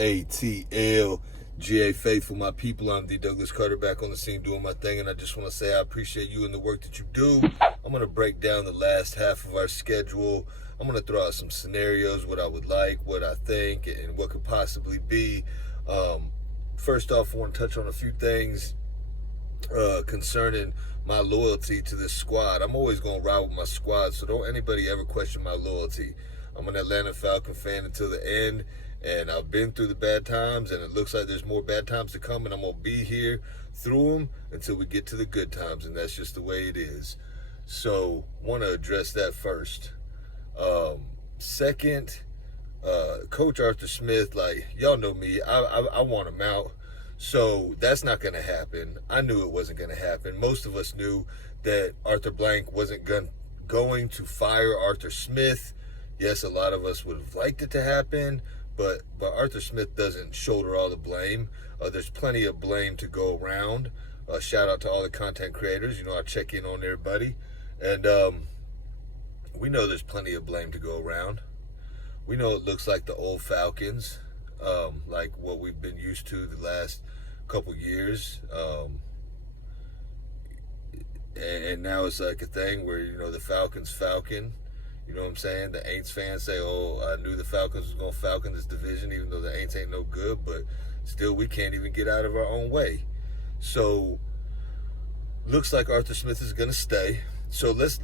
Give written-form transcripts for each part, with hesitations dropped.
ATL.GA Faithful, my people. I'm the Douglas Carter, back on the scene doing my thing, and I just want to say I appreciate you and the work that you do. I'm going to break down the last half of our schedule. I'm going to throw out some scenarios, what I would like, what I think, and what could possibly be. First off, I want to touch on a few things concerning my loyalty to this squad. I'm always going to ride with my squad, so don't anybody ever question my loyalty. I'm an Atlanta Falcon fan until the end, and I've been through the bad times, and it looks like there's more bad times to come, and I'm going to be here through them until we get to the good times, and that's just the way it is. So, want to address that first. Second, Coach Arthur Smith, like, y'all know me, I want him out. So that's not going to happen. I knew it wasn't going to happen. Most of us knew that Arthur Blank wasn't going to fire Arthur Smith. Yes, a lot of us would have liked it to happen, but Arthur Smith doesn't shoulder all the blame. There's plenty of blame to go around. Shout out to all the content creators. You know, I check in on everybody. And we know there's plenty of blame to go around. We know it looks like the old Falcons, like what we've been used to the last couple years. And now it's like a thing where, you know, the Falcons falcon. You know what I'm saying? The Aints fans say, oh, I knew the Falcons was going to falcon this division, even though the Aints ain't no good, but still we can't even get out of our own way. So looks like Arthur Smith is going to stay. So let's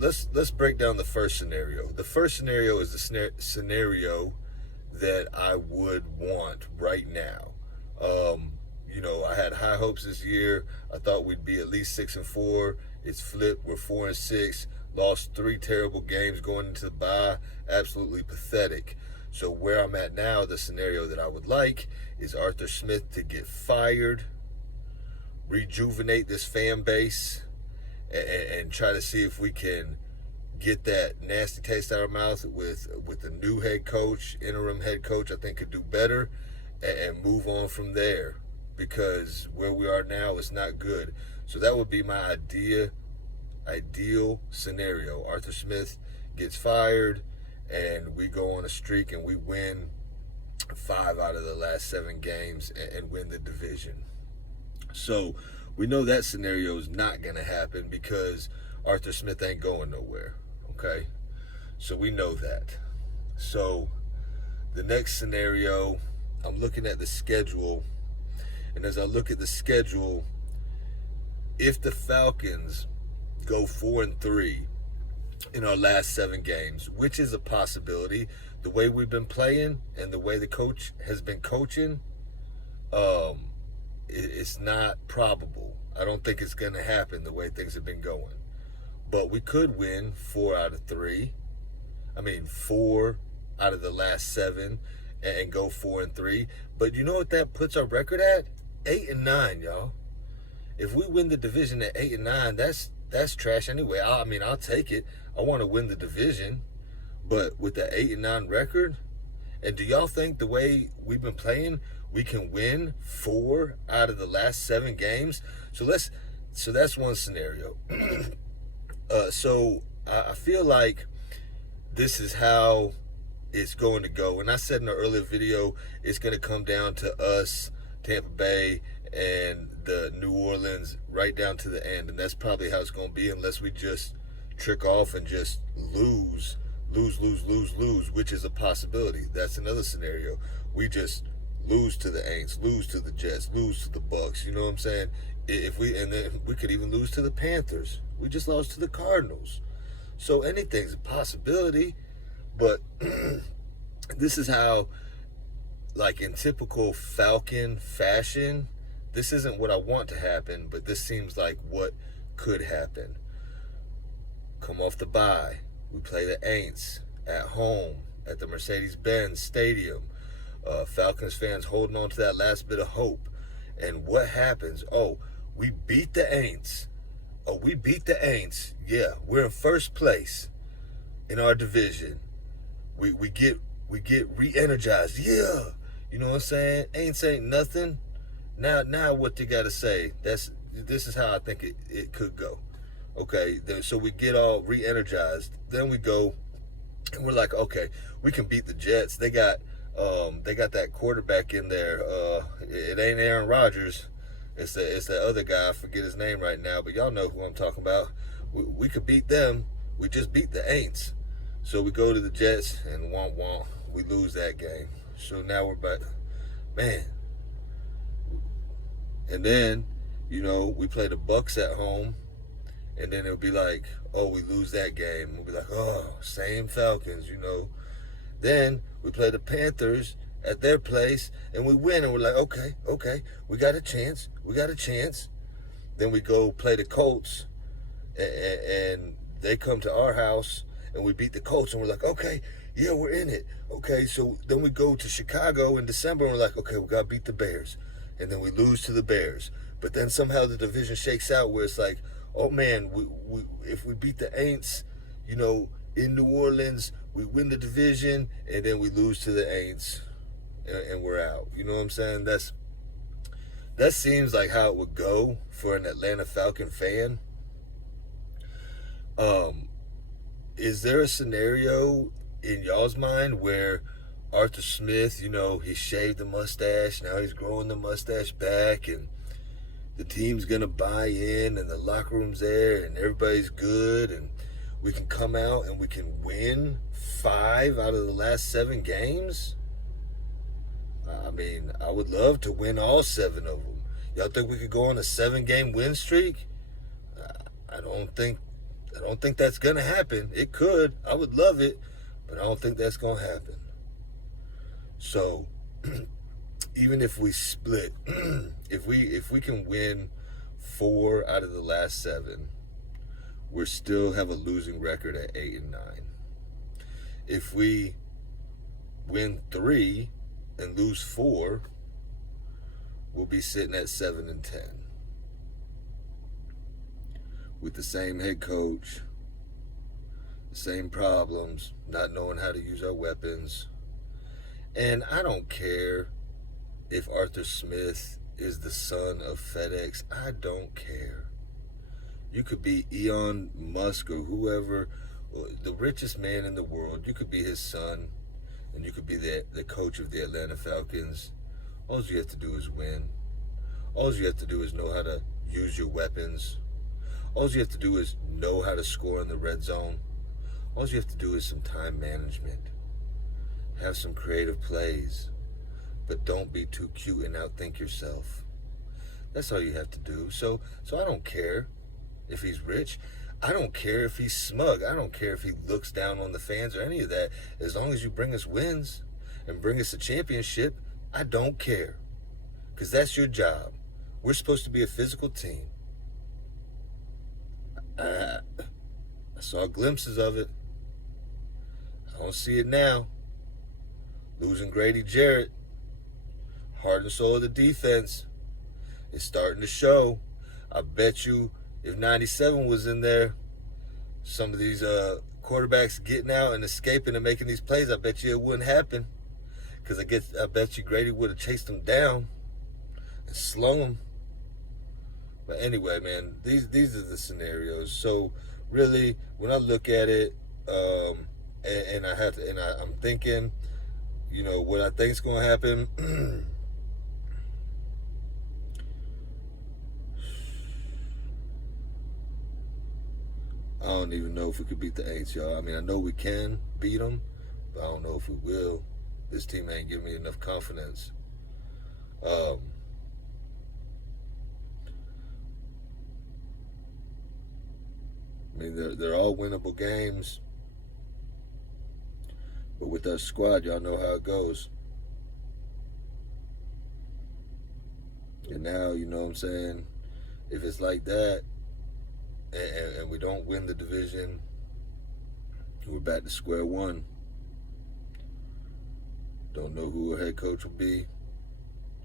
break down the first scenario. The first scenario is the scenario that I would want right now. You know, I had high hopes this year. I thought we'd be at least 6-4. It's flipped. We're 4-6. Lost 3 terrible games going into the bye. Absolutely pathetic. So where I'm at now, the scenario that I would like is Arthur Smith to get fired, rejuvenate this fan base, and try to see if we can get that nasty taste out of our mouth with the new head coach, interim head coach. I think could do better, and move on from there, because where we are now is not good. So that would be my ideal scenario. Arthur Smith gets fired, and we go on a streak, and we win 5 out of the last 7 games and win the division. So we know that scenario is not going to happen because Arthur Smith ain't going nowhere. Okay, so we know that. So the next scenario, I'm looking at the schedule, and as I look at the schedule, if the Falcons go 4-3 in our last 7 games, which is a possibility, the way we've been playing and the way the coach has been coaching, it's not probable. I don't think it's going to happen the way things have been going. But we could win 4 out of 3. I mean, 4 out of the last 7 and go 4-3. But you know what that puts our record at? 8-9, y'all. If we win the division at 8-9, that's trash anyway. I'll take it. I want to win the division. But with the 8-9 record, and do y'all think the way we've been playing, we can win 4 out of the last 7 games? So that's one scenario. So I feel like this is how it's going to go. And I said in an earlier video, it's going to come down to us, Tampa Bay, and the New Orleans right down to the end. And that's probably how it's going to be, unless we just trick off and just lose, which is a possibility. That's another scenario. We just lose to the Aints, lose to the Jets, lose to the Bucks. You know what I'm saying? And then we could even lose to the Panthers. We just lost to the Cardinals. So anything's a possibility. But this is how, like in typical Falcon fashion, this isn't what I want to happen, but this seems like what could happen. Come off the bye. We play the Aints at home at the Mercedes-Benz Stadium. Falcons fans holding on to that last bit of hope. And what happens? Oh, we beat the Aints. Yeah, we're in first place in our division. We get re-energized. Yeah. You know what I'm saying? Aints ain't nothing. Now what they got to say? This is how I think it could go. Okay, so we get all re-energized. Then we go, and we're like, okay, we can beat the Jets. They got They got that quarterback in there. It ain't Aaron Rodgers. It's the other guy. I forget his name right now, but y'all know who I'm talking about. We could beat them. We just beat the Aints. So we go to the Jets and we lose that game. So now we're back. Man. And then, we play the Bucks at home. And then it'll be like, oh, we lose that game. We'll be like, oh, same Falcons, Then we play the Panthers at their place, and we win, and we're like, okay, we got a chance. Then we go play the Colts, and they come to our house, and we beat the Colts, and we're like, okay, yeah, we're in it. Okay, so then we go to Chicago in December, and we're like, okay, we got to beat the Bears. And then we lose to the Bears. But then somehow the division shakes out where it's like, oh, man, if we beat the Aints, in New Orleans, we win the division, and then we lose to the Aints, and we're out. You know what I'm saying? That seems like how it would go for an Atlanta Falcon fan. Is there a scenario in y'all's mind where Arthur Smith, he shaved the mustache, now he's growing the mustache back, and the team's going to buy in, and the locker room's there, and everybody's good, and we can come out and we can win 5 out of the last 7 games? I mean, I would love to win all 7 of them. Y'all think we could go on a 7-game win streak? I don't think that's going to happen. It could. I would love it, but I don't think that's going to happen. So, even if we split, if we can win 4 out of the last 7, we still have a losing record at 8-9. If we win 3 and lose 4, we'll be sitting at 7-10. With the same head coach, the same problems, not knowing how to use our weapons. And I don't care if Arthur Smith is the son of FedEx. I don't care. You could be Elon Musk or whoever, the richest man in the world. You could be his son, and you could be the coach of the Atlanta Falcons. All you have to do is win. All you have to do is know how to use your weapons. All you have to do is know how to score in the red zone. All you have to do is some time management. Have some creative plays. But don't be too cute and outthink yourself. That's all you have to do. So I don't care if he's rich. I don't care if he's smug. I don't care if he looks down on the fans or any of that. As long as you bring us wins and bring us a championship, I don't care. Because that's your job. We're supposed to be a physical team. I saw glimpses of it. I don't see it now. Losing Grady Jarrett, heart and soul of the defense, is starting to show. I bet you if 97 was in there, some of these quarterbacks getting out and escaping and making these plays, I bet you it wouldn't happen. Because I bet you Grady would have chased them down and slung them. But anyway, man, these are the scenarios. So really, when I look at it, I'm thinking, what I think's going to happen. I don't even know if we could beat the Aints, y'all. I mean, I know we can beat them, but I don't know if we will. This team ain't giving me enough confidence. I mean, they're all winnable games. But with our squad, y'all know how it goes. And now, you know what I'm saying? If it's like that, and we don't win the division, we're back to square one. Don't know who our head coach will be.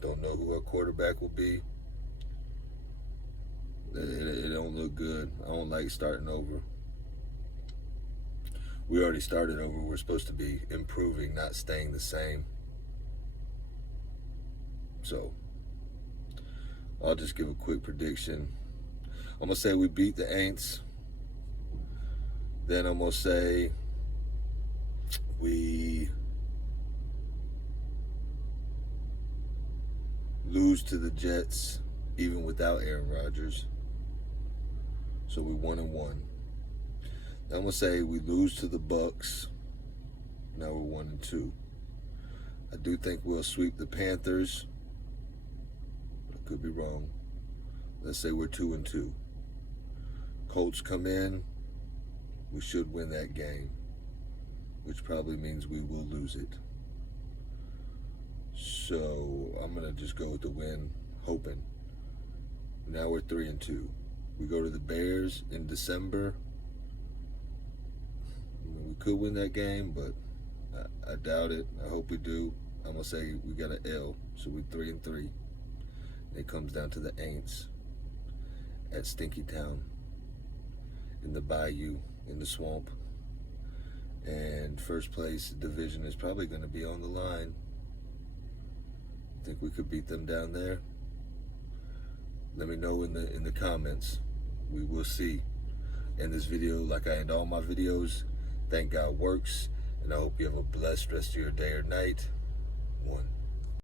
Don't know who our quarterback will be. It don't look good. I don't like starting over. We already started over. We're supposed to be improving, not staying the same. So, I'll just give a quick prediction. I'm going to say we beat the Aints. Then I'm going to say we lose to the Jets even without Aaron Rodgers. So we 1-1. Now I'm gonna say we lose to the Bucks. Now we're 1-2. I do think we'll sweep the Panthers. I could be wrong. Let's say we're 2-2. Colts come in. We should win that game, which probably means we will lose it. So I'm gonna just go with the win, hoping. Now we're 3-2. We go to the Bears in December. We could win that game, but I doubt it. I hope we do. I'm gonna say we got an L, so we're 3-3. It comes down to the Aints at Stinky Town, in the bayou, in the swamp. And first place division is probably going to be on the line. Think we could beat them down there? Let me know in the comments. We will see. In this video, like I end all my videos, thank God works, and I hope you have a blessed rest of your day or night. 1.